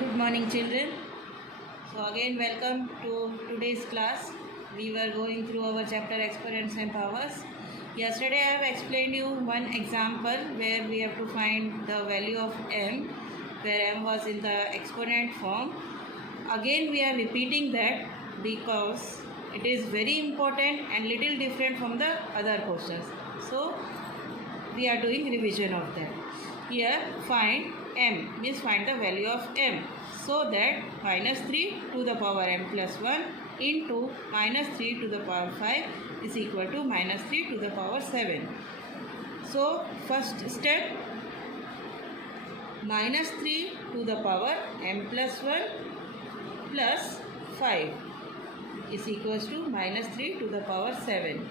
Good morning, children. So again, welcome to today's class. We were going through our chapter exponents and powers. Yesterday I have explained you one example where we have to find the value of m, where m was in the exponent form. Again we are repeating that because it is very important and little different from the other questions. So we are doing revision of that. Here find m means find the value of m. So that minus 3 to the power m plus 1 into minus 3 to the power 5 is equal to minus 3 to the power 7. So first step, minus 3 to the power m plus 1 plus 5 is equals to minus 3 to the power 7.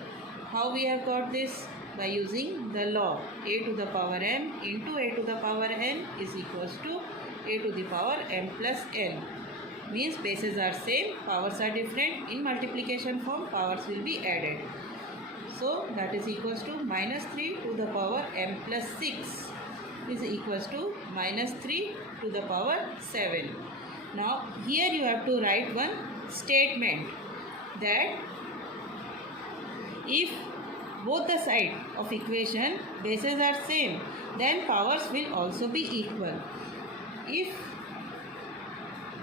How we have got this? By using the law a to the power m into a to the power n is equals to a to the power m plus n. Means bases are same, powers are different. In multiplication form, powers will be added. So that is equals to minus 3 to the power m plus 6 is equals to minus 3 to the power 7. Now here you have to write one statement that if both the side of equation bases are same, then powers will also be equal. If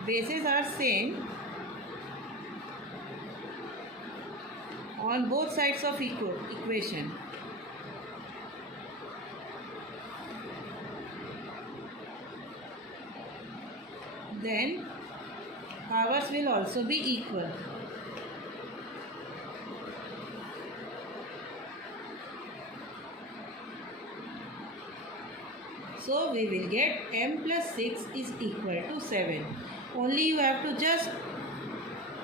bases are same on both sides of equation, then powers will also be equal. So we will get m plus 6 is equal to 7. Only you have to just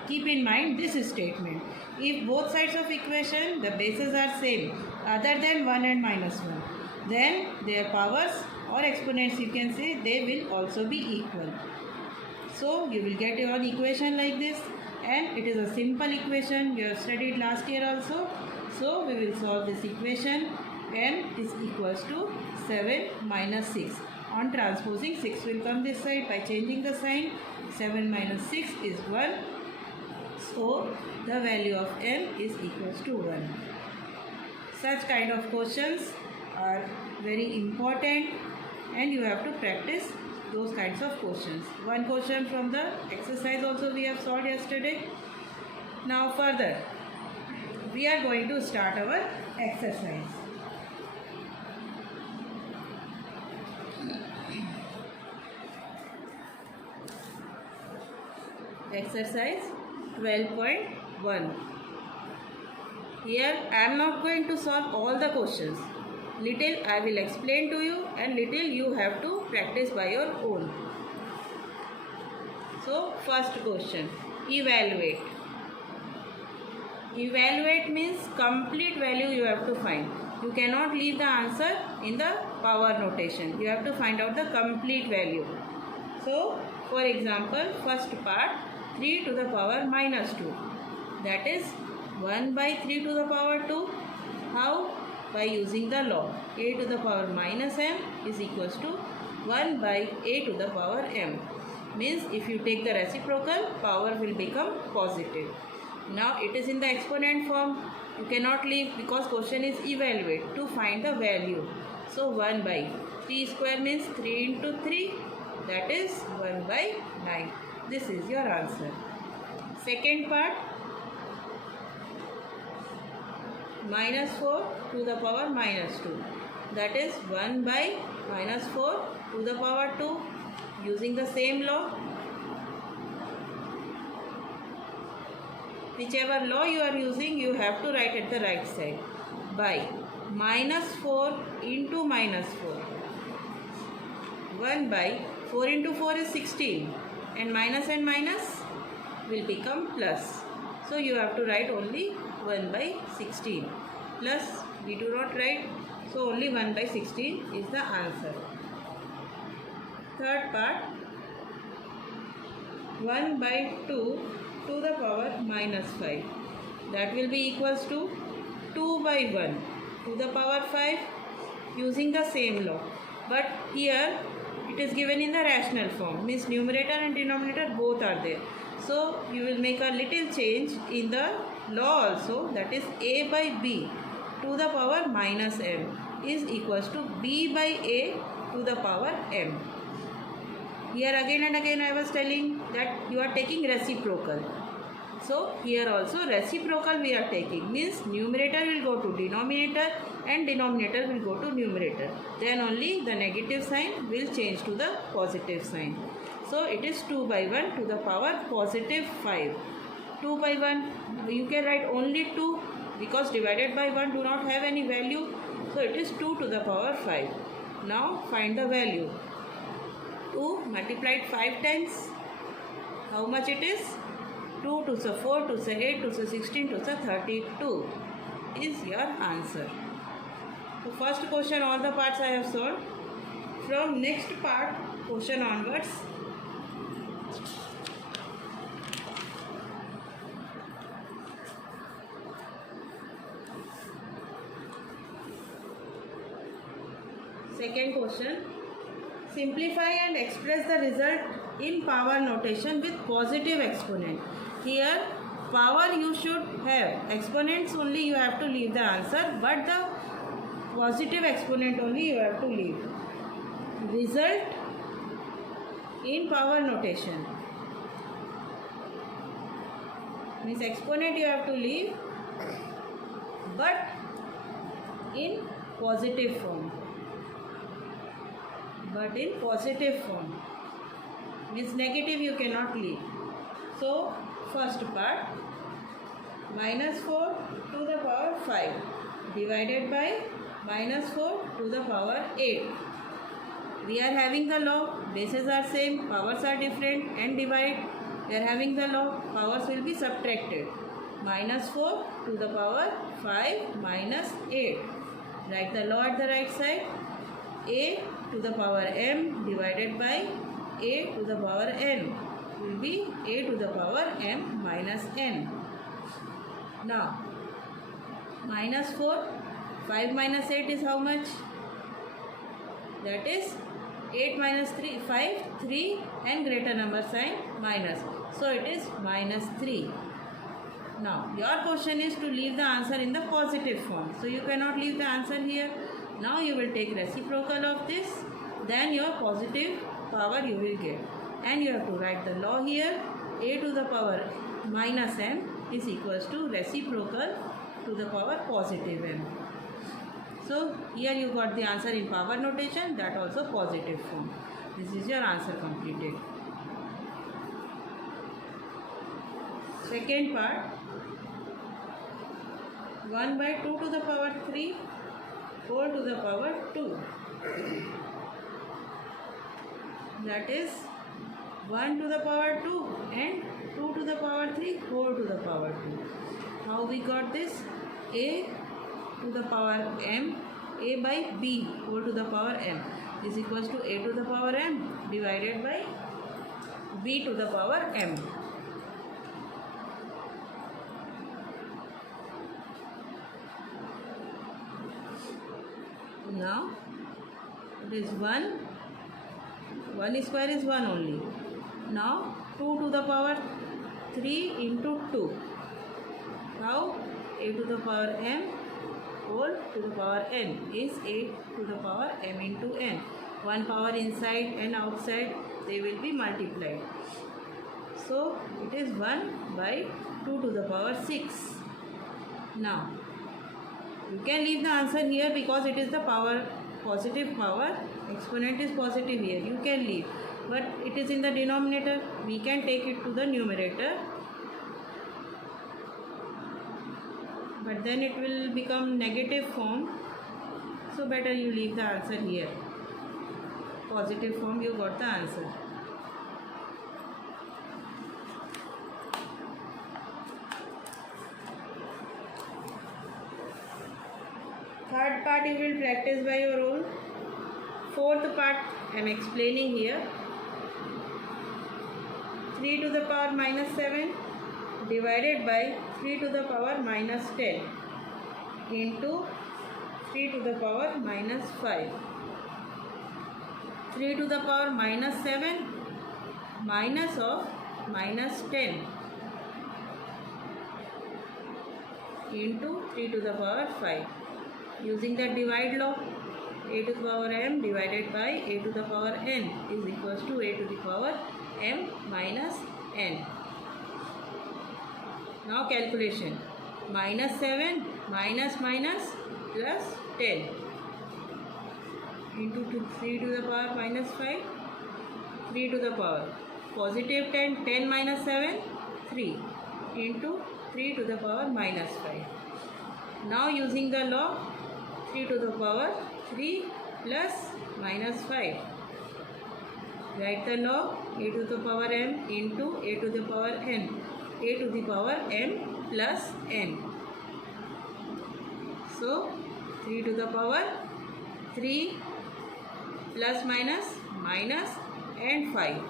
keep in mind this statement. If both sides of equation the bases are same other than 1 and minus 1, then their powers or exponents, you can say, they will also be equal. So you will get one equation like this, and it is a simple equation you have studied last year also. So we will solve this equation. N is equals to 7 minus 6. On transposing, 6 will come this side. By changing the sign, 7 minus 6 is 1. So the value of n is equals to 1. Such kind of questions are very important, and you have to practice those kinds of questions. One question from the exercise also we have solved yesterday. Now further, we are going to start our exercise. Exercise 12.1. Here I am not going to solve all the questions. Little I will explain to you, and little you have to practice by your own. So first question, evaluate. Evaluate means complete value you have to find. You cannot leave the answer in the power notation. You have to find out the complete value. So for example, first part, 3 to the power minus 2. That is 1 by 3 to the power 2. How? By using the law. A to the power minus m is equals to 1 by a to the power m. Means if you take the reciprocal, power will become positive. Now it is in the exponent form. You cannot leave because question is evaluate to find the value. So 1 by 3 square means 3 into 3. That is 1 by 9. This is your answer. Second part, minus 4 to the power minus 2. That is 1 by minus 4 to the power 2. Using the same law. Whichever law you are using, you have to write at the right side. By minus 4 into minus 4. 1 by 4 into 4 is 16. And minus will become plus. So you have to write only 1 by 16. Plus we do not write. So only 1 by 16 is the answer. Third part, 1 by 2 to the power minus 5. That will be equals to 2 by 1 to the power 5 using the same law. But here it is given in the rational form, means numerator and denominator both are there. So you will make a little change in the law also, that is a by b to the power minus m is equals to b by a to the power m. Here again and again I was telling that you are taking reciprocal. So here also reciprocal we are taking, means numerator will go to denominator and denominator will go to numerator. Then only the negative sign will change to the positive sign. So it is 2 by 1 to the power positive 5. 2 by 1, you can write only 2 because divided by 1 do not have any value. So it is 2 to the power 5. Now find the value. 2 multiplied 5 times. How much it is? 2 to the 4 to the 8 to the 16 to the 32 is your answer. So first question all the parts I have solved. From next part question onwards, second question, simplify and express the result in power notation with positive exponent. Here power you should have, exponents only you have to leave the answer, but the positive exponent only you have to leave. Result in power notation means exponent you have to leave, but in positive form. But in positive form means negative you cannot leave. So first part, minus 4 to the power 5 divided by minus 4 to the power 8. We are having the law, bases are same, powers are different, and divide. We are having the law, powers will be subtracted. Minus 4 to the power 5 minus 8. Write the law at the right side. A to the power m divided by a to the power n will be a to the power m minus n. Now minus 4, 5 minus 8 is how much? That is 8 minus 3, 5, 3 and greater number sign minus. So it is minus 3. Now your question is to leave the answer in the positive form. So you cannot leave the answer here. Now you will take reciprocal of this, then your positive power you will get. And you have to write the law here. A to the power minus m is equals to reciprocal to the power positive m. So here you got the answer in power notation, that also positive form. This is your answer completed. Second part, 1 by 2 to the power 3 whole to the power 2. That is 1 to the power 2 and 2 to the power 3 whole to the power 2. How we got this? A to the power m, a by b whole to the power m is equals to a to the power m divided by b to the power m. Now it is 1 square is 1 only. Now 2 to the power 3 into 2. How? A to the power m whole to the power n is a to the power m into n. One power inside and outside, they will be multiplied. So it is 1 by 2 to the power 6. Now you can leave the answer here because it is the power, positive power, exponent is positive here. You can leave, but it is in the denominator. We can take it to the numerator, but then it will become negative form. So better you leave the answer here. Positive form, you got the answer. Third part you will practice by your own. Fourth part I am explaining here. 3 to the power minus 7 divided by 3 to the power minus 10 into 3 to the power minus 5. 3 to the power minus 7 minus of minus 10 into 3 to the power 5. Using the divide law, a to the power m divided by a to the power n is equals to a to the power m minus n. Now calculation. Minus 7 minus minus plus 10 into 3 to the power minus 5, 3 to the power positive 10, 10 minus 7, 3 into 3 to the power minus 5. Now using the law, 3 to the power 3 plus minus 5. Write the law, a to the power m into a to the power n, a to the power m plus n. So 3 to the power 3 plus minus minus and 5.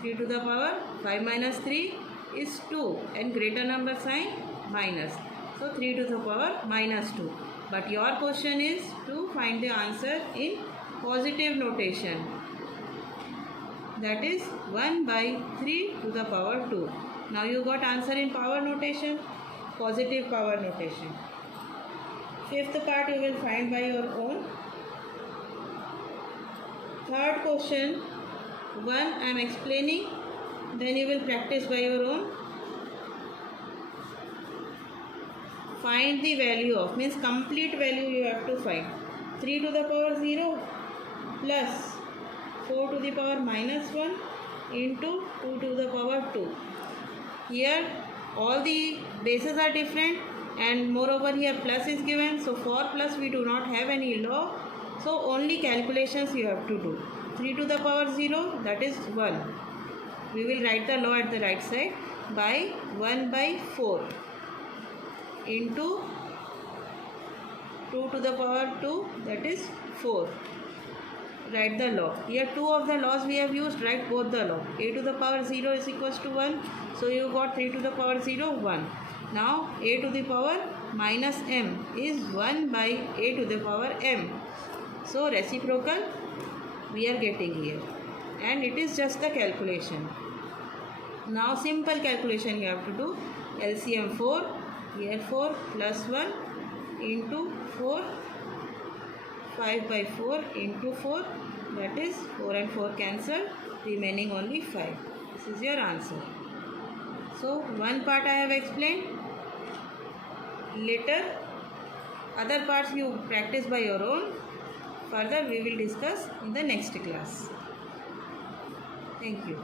3 to the power 5 minus 3 is 2 and greater number sign minus. So 3 to the power minus 2. But your question is to find the answer in positive notation. That is 1 by 3 to the power 2. Now you got answer in power notation, positive power notation. Fifth part you will find by your own. Third question, one I am explaining, then you will practice by your own. Find the value of, means complete value you have to find. 3 to the power 0 plus 4 to the power minus 1 into 2 to the power 2. Here all the bases are different and moreover here plus is given. So for plus we do not have any law. So only calculations you have to do. 3 to the power 0, that is 1. We will write the law at the right side by 1 by 4 into 2 to the power 2, that is 4. Write the law. Here two of the laws we have used, write both the law. A to the power 0 is equals to 1. So you got 3 to the power 0, 1. Now a to the power minus m is 1 by a to the power m. So reciprocal we are getting here. And it is just the calculation. Now simple calculation you have to do. LCM 4. Here 4 plus 1 into 4. 5 by 4 into 4, that is 4 and 4 cancel, remaining only 5. This is your answer. So one part I have explained. Later other parts you practice by your own. Further we will discuss in the next class. Thank you.